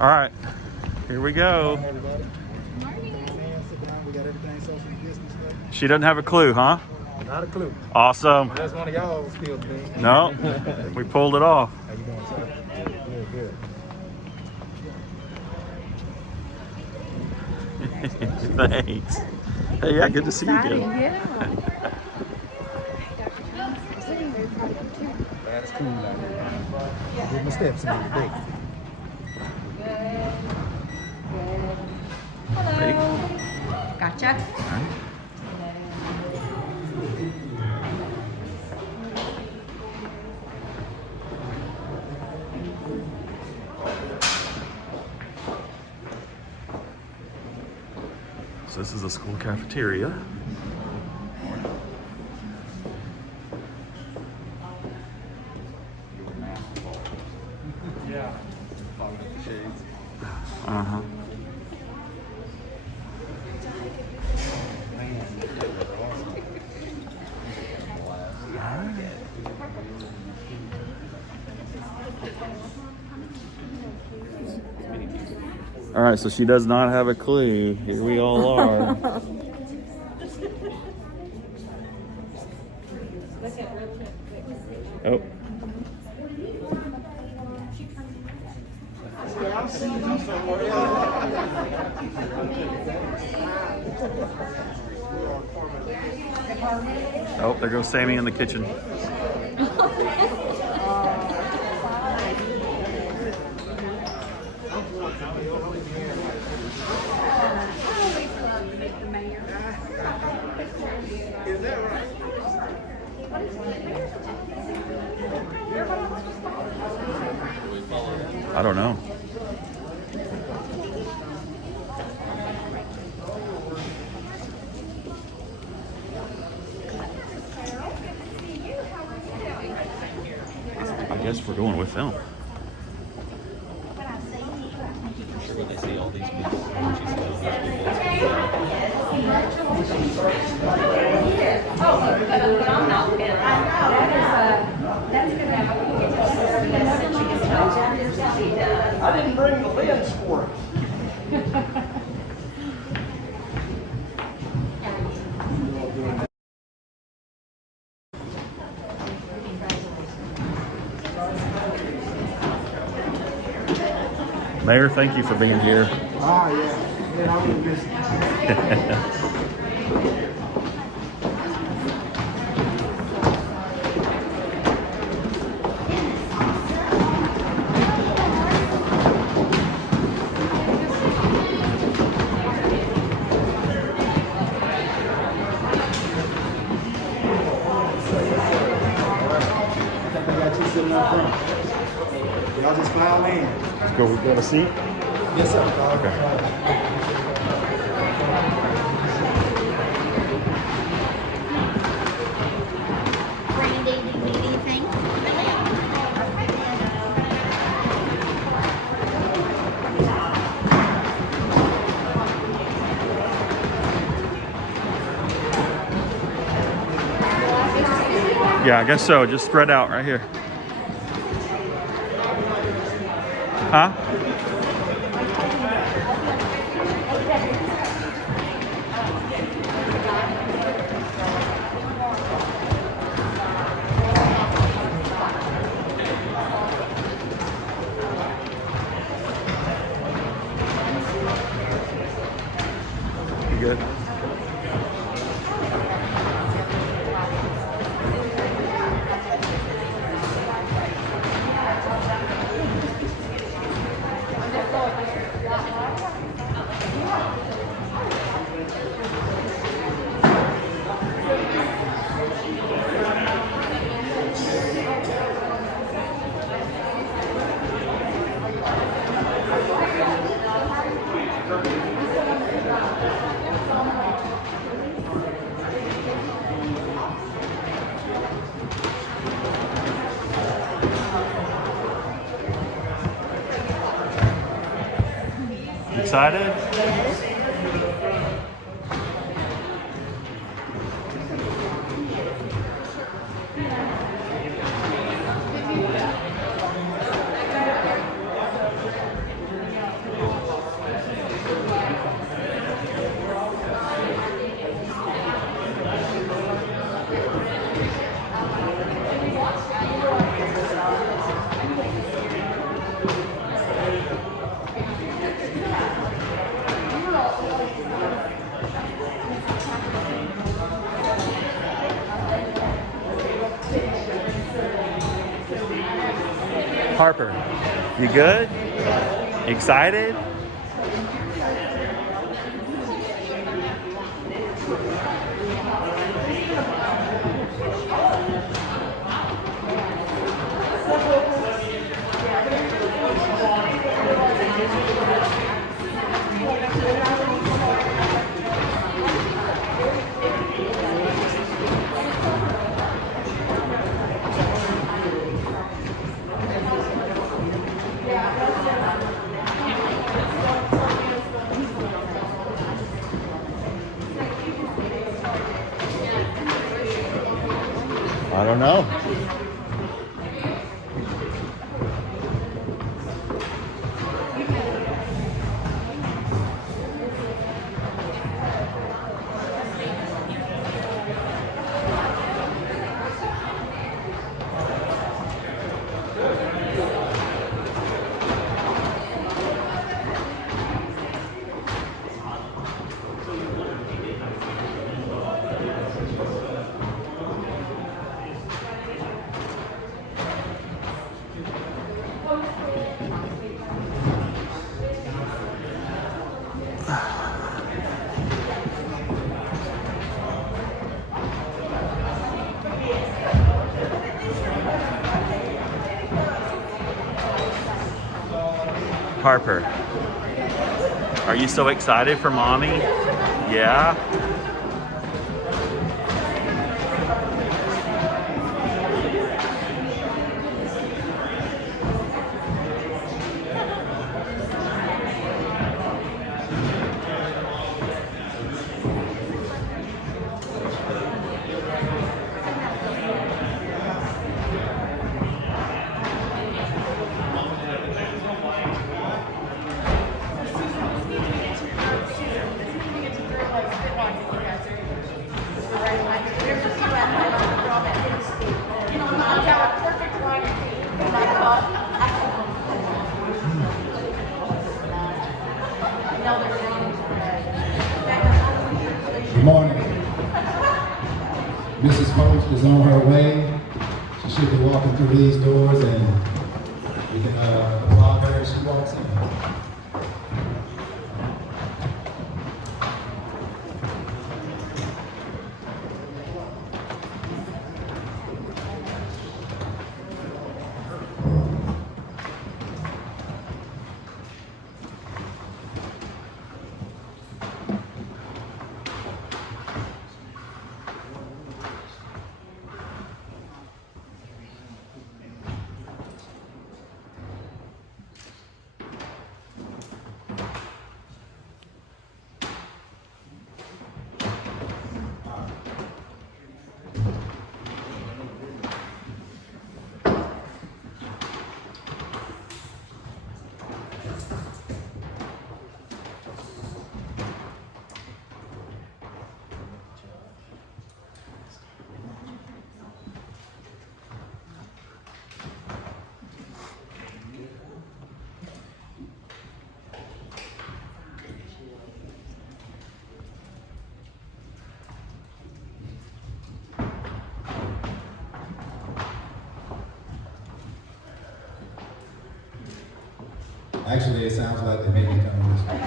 All right, here we go. She doesn't have a clue, huh? Not a clue. Awesome. That's one of y'all skills, man. No, we pulled it off. How you doing, sir? Good, good. Thanks. Hey, yeah, good to see you again. That's cool. Get my steps in today. Ready? Gotcha. All right. So this is the school cafeteria. Yeah. Uh-huh. All right, so she does not have a clue. Here we all are. Oh. Oh, there goes Sammy in the kitchen. I don't know. I guess we're going with them. I'm sure when they see all these people, when she sees all these I didn't bring the lens for it. Mayor, thank you for being here. Ah, yeah. Yeah, I'll be busy. Y'all just file in. Let's go. We got a seat? Yes, sir. Okay. Randy, do you need anything? Yeah, I guess so. Just spread out right here. Huh? You good? Excited? Harper, you good? Excited? I don't know. Harper, are you so excited for mommy? Yeah? Good morning. Mrs. Post is on her way. She should be walking through these doors and we can applaud her as she walks in. Actually, it sounds like they made me come this way.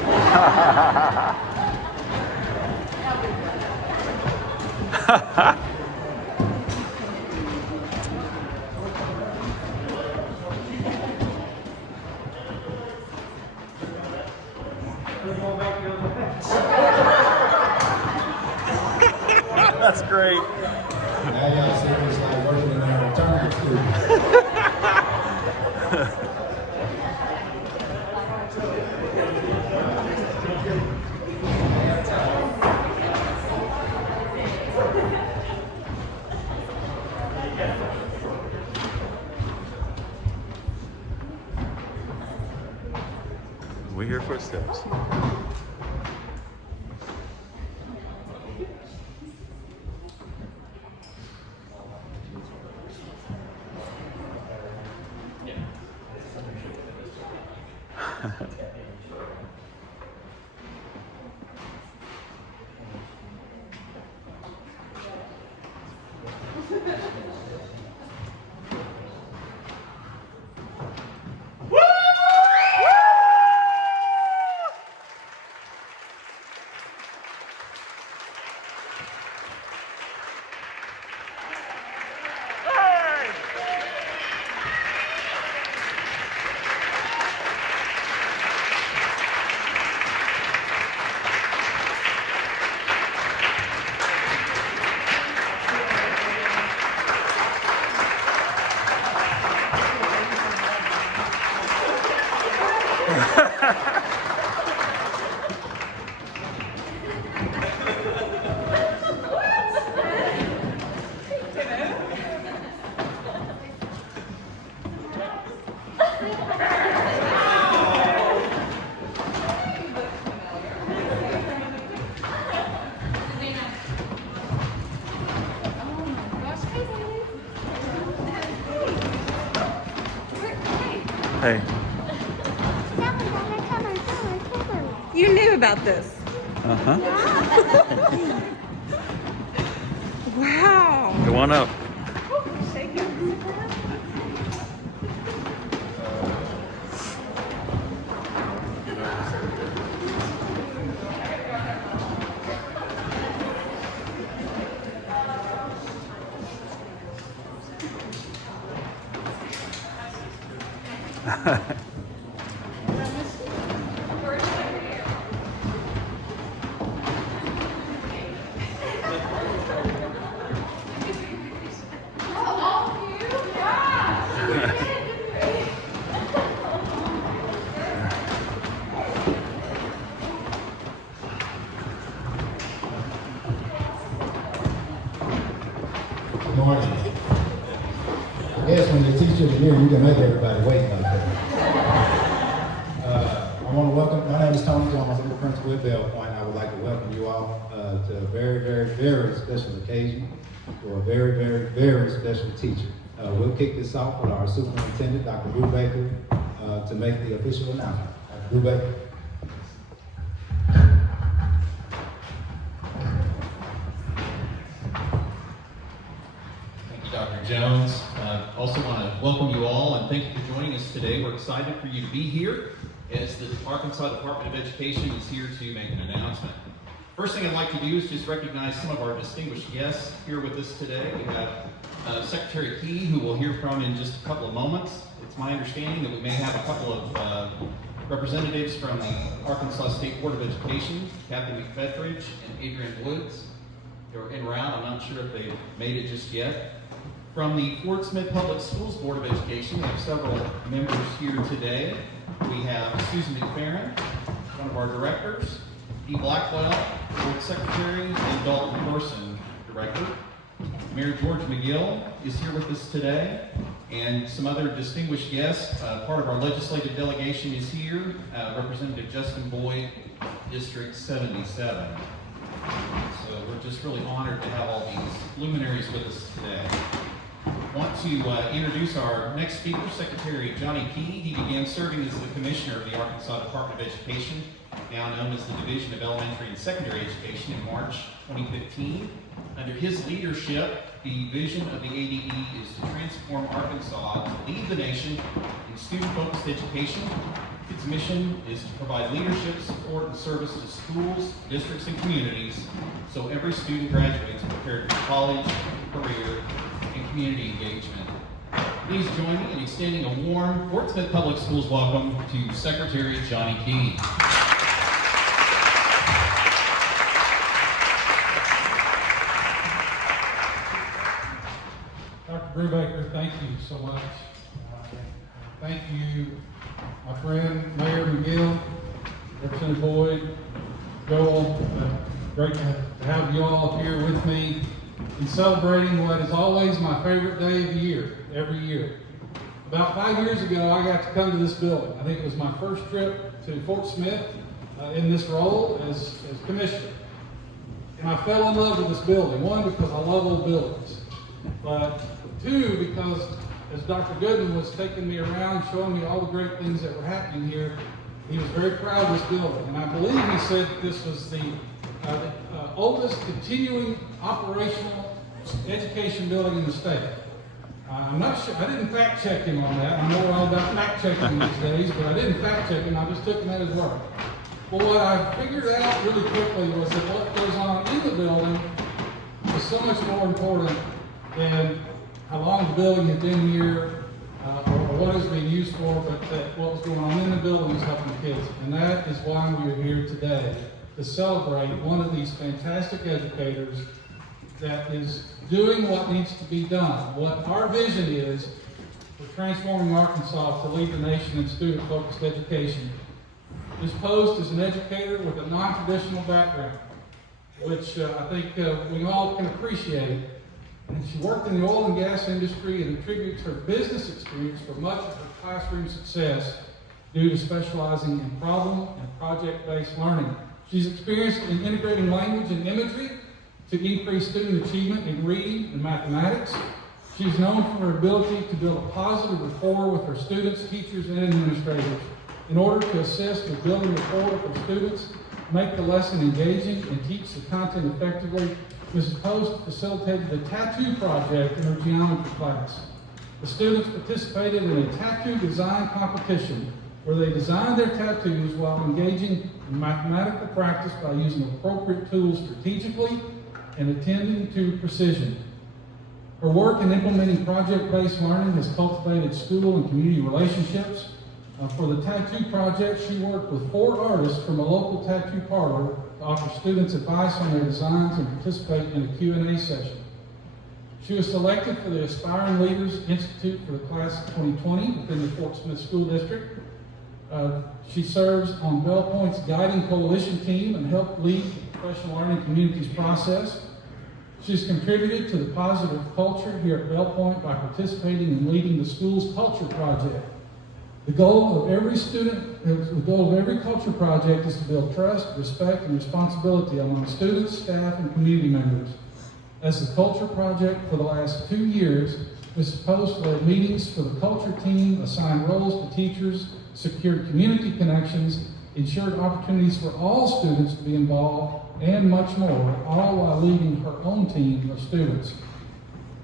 That's great. Now y'all see it's like working in a retirement studio. We hear footsteps. Hey. You knew about this. Uh-huh. Wow. Go on up. Good morning. I guess when the teacher is here, you can make everybody wait like that. I want to welcome, my name is Tony Thomas, I'm the principal at Bell Point. I would like to welcome you all to a very, very, very special occasion for a very, very, very special teacher. We'll kick this off with our superintendent, Dr. Brubaker, to make the official announcement. Dr. Brubaker. Dr. Jones. Also want to welcome you all and thank you for joining us today. We're excited for you to be here as the Arkansas Department of Education is here to make an announcement. First thing I'd like to do is just recognize some of our distinguished guests here with us today. We have Secretary Key, who we'll hear from in just a couple of moments. It's my understanding that we may have a couple of representatives from the Arkansas State Board of Education, Kathy McFetridge and Adrian Woods. They're en route. I'm not sure if they've made it just yet. From the Fort Smith Public Schools Board of Education, we have several members here today. We have Susan McFerrin, one of our directors, E. Blackwell, Board Secretary, and Dalton Person, Director. Mary George McGill is here with us today, and some other distinguished guests. Part of our legislative delegation is here, Representative Justin Boyd, District 77. So we're just really honored to have all these luminaries with us today. I want to introduce our next speaker, Secretary Johnny Key. He began serving as the Commissioner of the Arkansas Department of Education, now known as the Division of Elementary and Secondary Education, in March 2015. Under his leadership, the vision of the ADE is to transform Arkansas to lead the nation in student-focused education. Its mission is to provide leadership, support, and service to schools, districts, and communities so every student graduates prepared for college, career, and community engagement. Please join me in extending a warm Fort Smith Public Schools welcome to Secretary Johnny Key. Dr. Brubaker, thank you so much. Thank you, my friend Mayor McGill, Representative Boyd, Joel. Great to have you all here with me in celebrating what is always my favorite day of the year, every year. About 5 years ago, I got to come to this building. I think it was my first trip to Fort Smith in this role as commissioner. And I fell in love with this building. One, because I love old buildings. But two, because as Dr. Goodman was taking me around, showing me all the great things that were happening here, he was very proud of this building. And I believe he said this was the oldest continuing operational education building in the state. I'm not sure, I didn't fact check him on that. I know we're all about fact checking these days, but I didn't fact check him, I just took him at his word. Well, what I figured out really quickly was that what goes on in the building is so much more important than how long the building had been here, or what it's being used for, but that what was going on in the building was helping kids. And that is why we are here today, to celebrate one of these fantastic educators that is doing what needs to be done. What our vision is for transforming Arkansas to lead the nation in student-focused education. This post is an educator with a non-traditional background, which I think we all can appreciate. And she worked in the oil and gas industry and attributes her business experience for much of her classroom success due to specializing in problem and project-based learning. She's experienced in integrating language and imagery to increase student achievement in reading and mathematics. She's known for her ability to build a positive rapport with her students, teachers, and administrators. In order to assist with building rapport with her students, make the lesson engaging, and teach the content effectively, Mrs. Post facilitated the tattoo project in her geometry class. The students participated in a tattoo design competition where they designed their tattoos while engaging in mathematical practice by using appropriate tools strategically and attending to precision. Her work in implementing project-based learning has cultivated school and community relationships. For the tattoo project, she worked with 4 artists from a local tattoo parlor to offer students advice on their designs and participate in a Q&A session. She was selected for the Aspiring Leaders Institute for the class of 2020 within the Fort Smith School District. She serves on Bell Point's guiding coalition team and helped lead the professional learning communities process. She's contributed to the positive culture here at Bell Point by participating in leading the school's culture project. The goal of every culture project is to build trust, respect, and responsibility among students, staff, and community members. As the culture project for the last 2 years, Mrs. Post led meetings for the culture team, assigned roles to teachers, secured community connections, ensured opportunities for all students to be involved, and much more, all while leading her own team of students.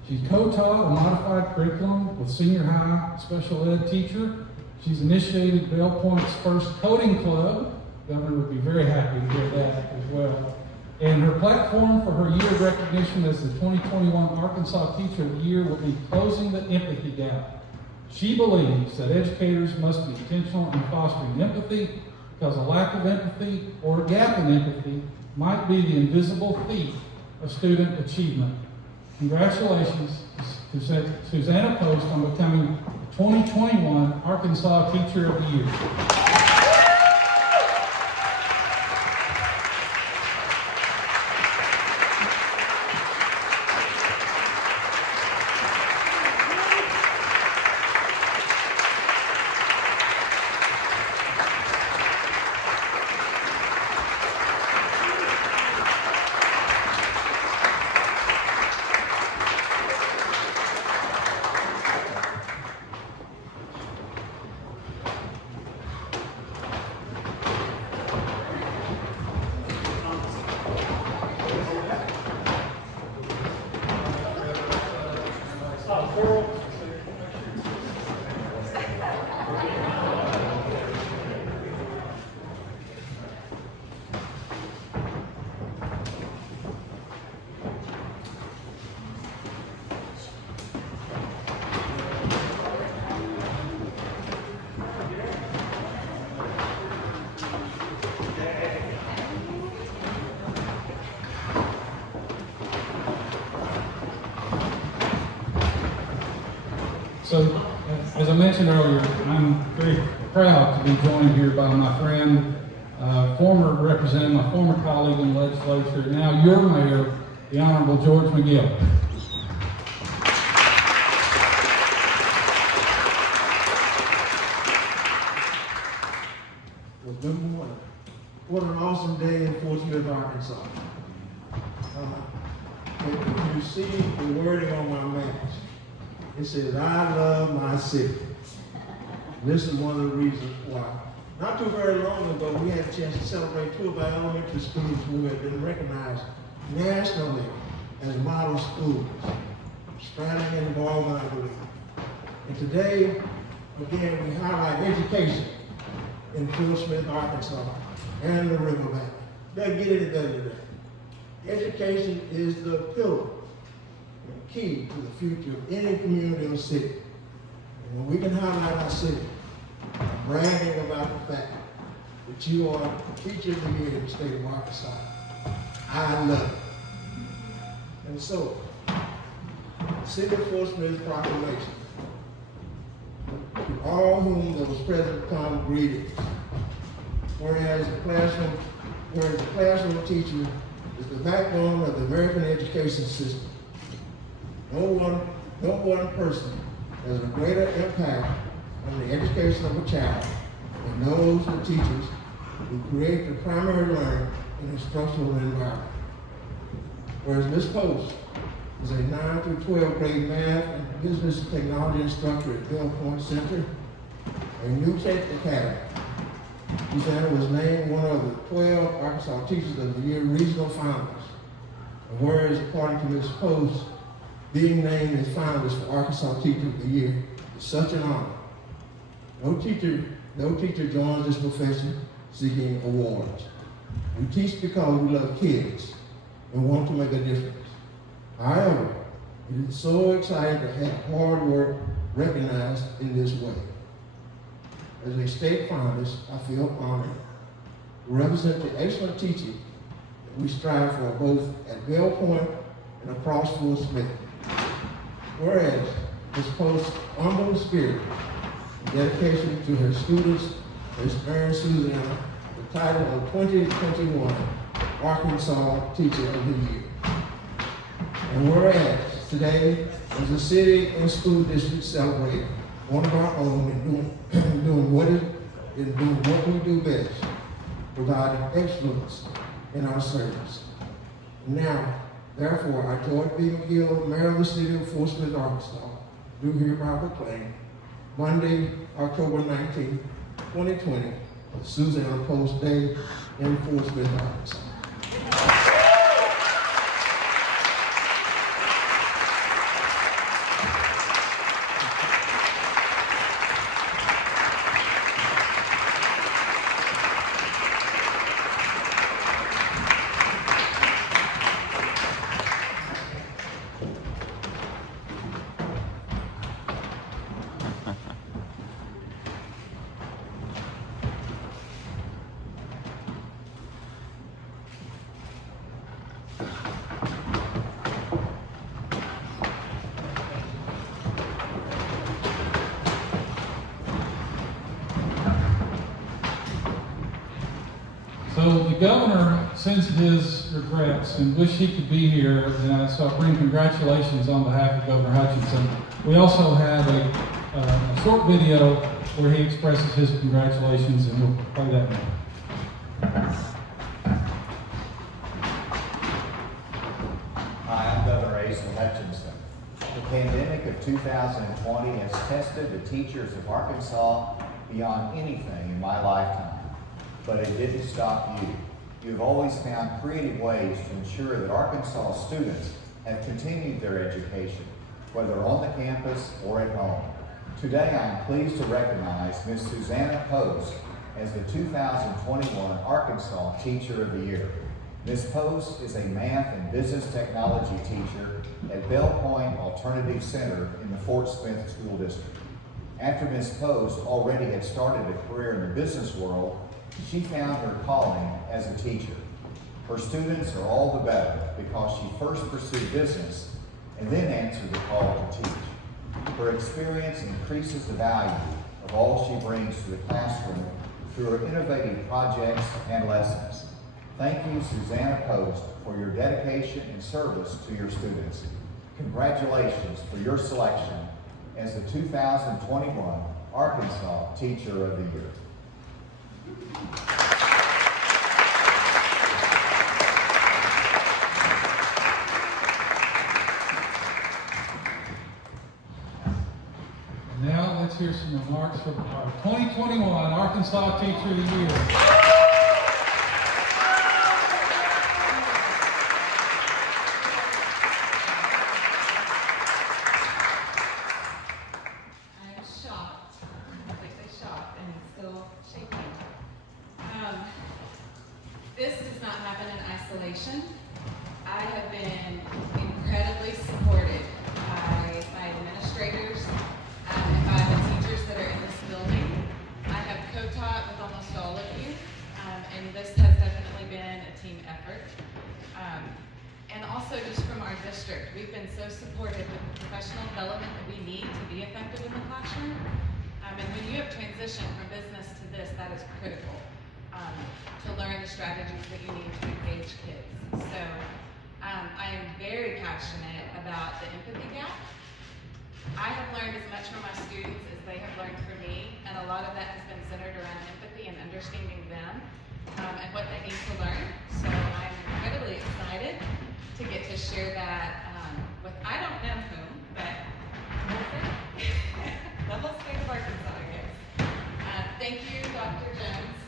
She co-taught a modified curriculum with senior high special ed teacher. She's initiated Bell Point's first coding club. The governor would be very happy to hear that as well. And her platform for her year of recognition as the 2021 Arkansas Teacher of the Year will be closing the empathy gap. She believes that educators must be intentional in fostering empathy because a lack of empathy or a gap in empathy might be the invisible thief of student achievement. Congratulations to Susanna Post on becoming 2021 Arkansas Teacher of the Year. So, as I mentioned earlier, I'm very proud to be joined here by my friend, former representative, my former colleague in the legislature, now your mayor, the Honorable George McGill. Well, good morning. What an awesome day in Fort Smith, Arkansas. If you see the wording on my mask, it says, I love my city. This is one of the reasons why. Not too very long ago, we had a chance to celebrate 2 of our elementary schools who had been recognized nationally as model schools. Stratton and Baldwin, I believe. And today, again, we highlight education in Fort Smith, Arkansas, and the River Valley. Doesn't get any better than that. Education is the pillar, the key to the future of any community or city. And when we can highlight our city, bragging about the fact that you are the teacher of the year in the state of Arkansas, I love it. And so, the City of Fort Smith proclamation. To all whom those present come greetings. Whereas the classroom teacher is the backbone of the American education system. No one person has a greater impact on the education of a child than those the teachers who create the primary learning and instructional environment. Whereas Ms. Post is a 9 through 12 grade math and business technology instructor at Bell Point Center, a New Tech Academy. Susanna was named one of the 12 Arkansas Teachers of the Year regional founders. And whereas, according to Ms. Post, being named as founders for Arkansas Teacher of the Year is such an honor. No teacher joins this profession seeking awards. We teach because we love kids and want to make a difference. However, it is so exciting to have hard work recognized in this way. As a state founders, I feel honored to represent the excellent teaching that we strive for both at Bell Point and across Fort Smith. Whereas Ms. Post's humble spirit and dedication to her students has earned Susanna the title of 2021 Arkansas Teacher of the Year. And whereas today, as a city and school district celebrate one of our own and doing what we do best, providing excellence in our service. Now, therefore, I, George B. McGill, Mayor of the City of Fort Smith, Arkansas, do hereby proclaim Monday, October 19, 2020, Susanna Post Day in Fort Smith, Arkansas. So the governor sends his regrets and wish he could be here, and so I bring congratulations on behalf of Governor Hutchinson. We also have a short video where he expresses his congratulations, and we'll play that now. Hi, I'm Governor Asa Hutchinson. The pandemic of 2020 has tested the teachers of Arkansas beyond anything in my lifetime. But it didn't stop you. You've always found creative ways to ensure that Arkansas students have continued their education, whether on the campus or at home. Today, I'm pleased to recognize Ms. Susanna Post as the 2021 Arkansas Teacher of the Year. Ms. Post is a math and business technology teacher at Bell Point Alternative Center in the Fort Smith School District. After Ms. Post already had started a career in the business world, she found her calling as a teacher. Her students are all the better because she first pursued business and then answered the call to teach. Her experience increases the value of all she brings to the classroom through her innovative projects and lessons. Thank you, Susanna Post, for your dedication and service to your students. Congratulations for your selection as the 2021 Arkansas Teacher of the Year. Now let's hear some remarks from our 2021 Arkansas Teacher of the Year. This does not happen in isolation. I have been incredibly supported by my administrators and by the teachers that are in this building. I have co-taught with almost all of you, and this has definitely been a team effort. And also just from our district, we've been so supported with the professional development that we need to be effective in the classroom. And when you have transitioned from business to this, that is critical. To learn the strategies that you need to engage kids. So I am very passionate about the empathy gap. I have learned as much from my students as they have learned from me, and a lot of that has been centered around empathy and understanding them and what they need to learn. So I'm incredibly excited to get to share that with I don't know whom, but the whole state of Arkansas, I guess. Thank you, Dr. Jones,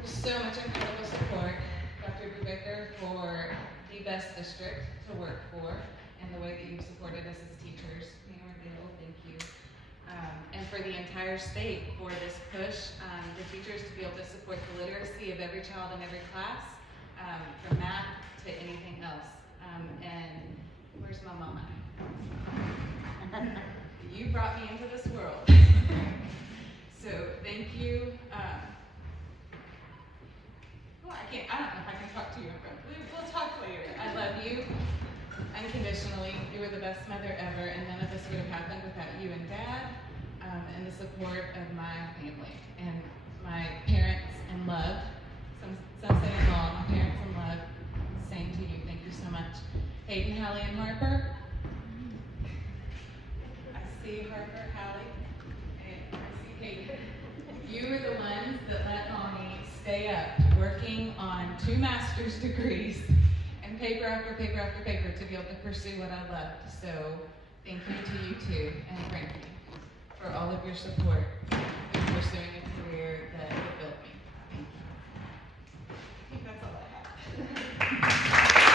for so much incredible support. Dr. Brubaker for the best district to work for and the way that you've supported us as teachers. Mayor Gill, thank you. And for the entire state for this push, the teachers to be able to support the literacy of every child in every class, from math to anything else. And where's my mama? You brought me into this world. So thank you. I don't know if I can talk to you in front. We'll talk later. I love you unconditionally. You were the best mother ever, and none of this would have happened without you and Dad, and the support of my family and my parents in love. Some say in law, my parents in love. Same to you. Thank you so much. Hayden, Hallie, and Harper. I see Harper, Hallie, and I see Hayden. You are the ones that let Mommy stay up working on 2 master's degrees and paper after paper after paper to be able to pursue what I loved. So thank you to you too, and Frankie, for all of your support in pursuing a career that fulfilled me. Thank you. I think that's all I have.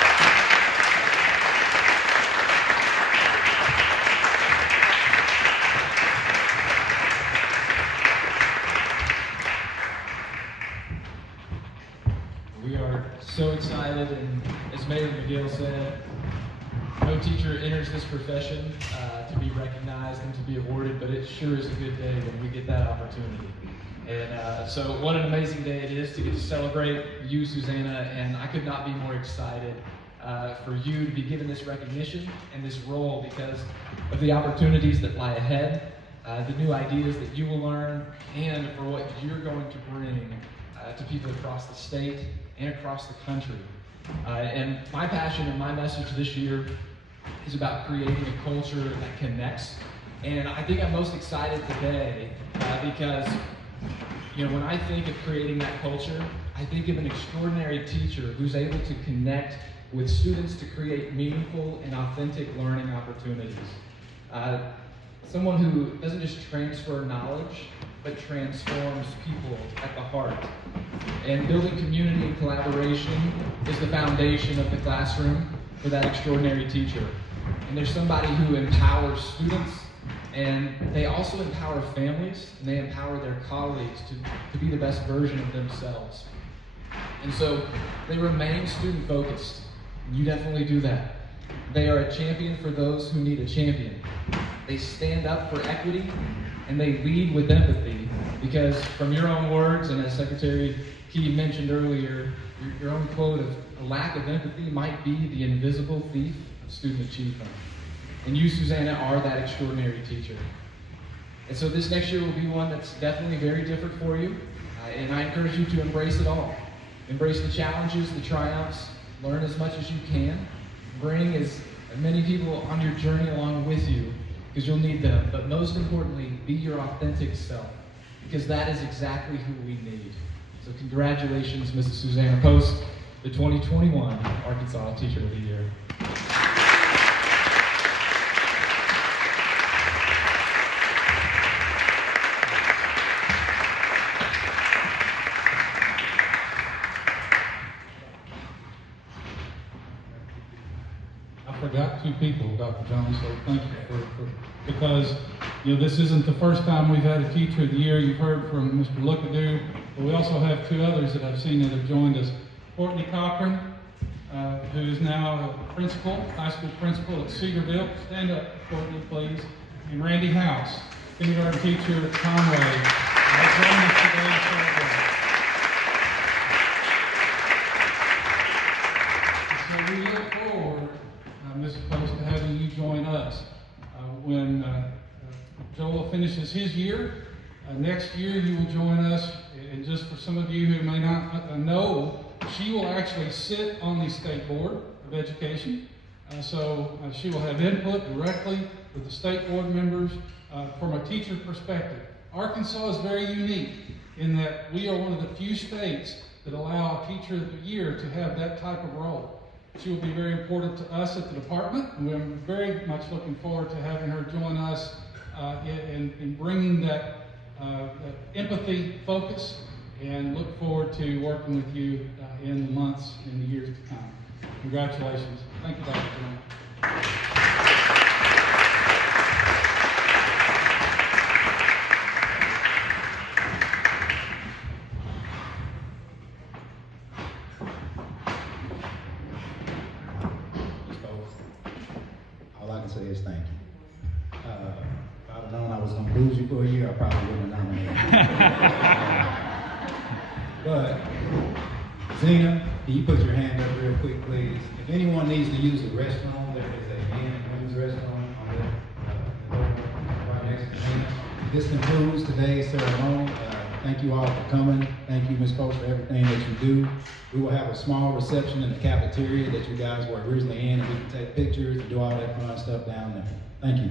We are so excited, and as Mayor McGill said, no teacher enters this profession to be recognized and to be awarded, but it sure is a good day when we get that opportunity. And so what an amazing day it is to get to celebrate you, Susanna, and I could not be more excited for you to be given this recognition and this role because of the opportunities that lie ahead, the new ideas that you will learn, and for what you're going to bring to people across the state and across the country. And my passion and my message this year is about creating a culture that connects. And I think I'm most excited today because, you know, when I think of creating that culture, I think of an extraordinary teacher who's able to connect with students to create meaningful and authentic learning opportunities. Someone who doesn't just transfer knowledge, but transforms people at the heart. And building community and collaboration is the foundation of the classroom for that extraordinary teacher. And there's somebody who empowers students, and they also empower families, and they empower their colleagues to be the best version of themselves. And so they remain student focused. You definitely do that. They are a champion for those who need a champion. They stand up for equity, and they lead with empathy, because from your own words, and as Secretary Key mentioned earlier, your own quote of a lack of empathy might be the invisible thief of student achievement. And you, Susanna, are that extraordinary teacher. And so this next year will be one that's definitely very different for you, and I encourage you to embrace it all. Embrace the challenges, the triumphs, learn as much as you can, bring as many people on your journey along with you, because you'll need them. But most importantly, be your authentic self, because that is exactly who we need. So congratulations, Mrs. Susanna Post, the 2021 Arkansas Teacher of the Year. I forgot 2 people, Dr. Jones, so thank you for because, you know, this isn't the first time we've had a Teacher of the Year. You've heard from Mr. Lookadoo, but we also have 2 others that I've seen that have joined us. Courtney Cochran, who is now a principal, high school principal at Cedarville. Stand up, Courtney, please. And Randy House, kindergarten teacher at Conway. Joined us today. So we look forward, Mrs. Post, to having you join us. When Joel finishes his year, next year you will join us, and just for some of you who may not know, she will actually sit on the State Board of Education. So she will have input directly with the state board members from a teacher perspective. Arkansas is very unique in that we are one of the few states that allow a Teacher of the Year to have that type of role. She will be very important to us at the department, and we're very much looking forward to having her join us in bringing that empathy focus, and look forward to working with you in the months and the years to come. Congratulations. Thank you, Dr. Jones. All I can say is thank you. If I'd have known I was going to lose you for a year, I probably wouldn't have nominated you. But, Zena, can you put your hand up real quick, please? If anyone needs to use the restroom, there is a men and women's restroom on the right next to Zena. This concludes today's ceremony. Thank you all for coming. Thank you, Ms. Coach, for everything that you do. We will have a small reception in the cafeteria that you guys were originally in, and we can take pictures and do all that fun stuff down there. Thank you.